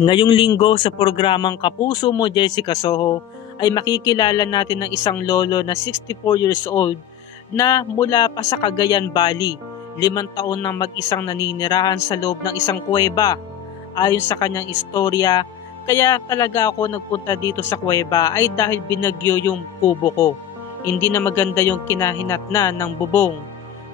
Ngayong linggo sa programang Kapuso Mo Jessica Soho ay makikilala natin ng isang lolo na 64 years old na mula pa sa Cagayan Valley, 5 taon nang mag-isang naninirahan sa loob ng isang kuweba. Ayon sa kanyang istorya, kaya talaga ako nagpunta dito sa kuweba ay dahil binagyo yung kubo ko. Hindi na maganda yung kinahinatnan ng bubong.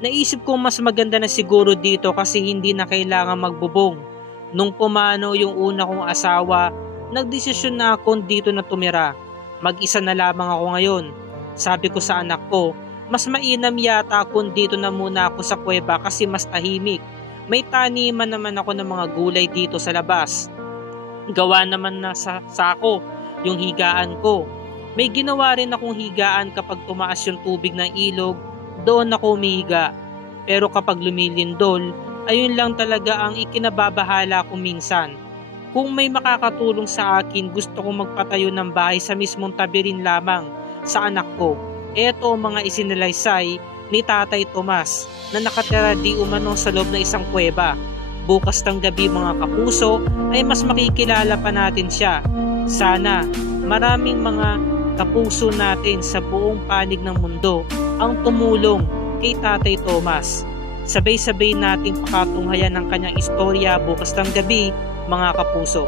Naisip ko mas maganda na siguro dito kasi hindi na kailangan magbubong. Nung pumano yung una kong asawa, nagdesisyon na akong dito na tumira. Mag-isa na lamang ako ngayon. Sabi ko sa anak ko, mas mainam yata kung dito na muna ako sa kuweba kasi mas tahimik. May taniman naman ako ng mga gulay dito sa labas. Gawa naman na sa sako yung higaan ko. May ginawa rin akong higaan kapag tumaas yung tubig ng ilog, doon ako umihiga. Pero kapag lumilindol, ayun lang talaga ang ikinababahala ko minsan. Kung may makakatulong sa akin, gusto kong magpatayo ng bahay sa mismong tabi rin lamang sa anak ko. Eto ang mga isinalaysay ni Tatay Tomas na nakatira di umano sa loob ng isang kuweba. Bukas ng gabi mga kapuso ay mas makikilala pa natin siya. Sana maraming mga kapuso natin sa buong panig ng mundo ang tumulong kay Tatay Tomas. Sabay-sabay nating pakatunghayan ang kanyang istorya bukas ng gabi mga kapuso.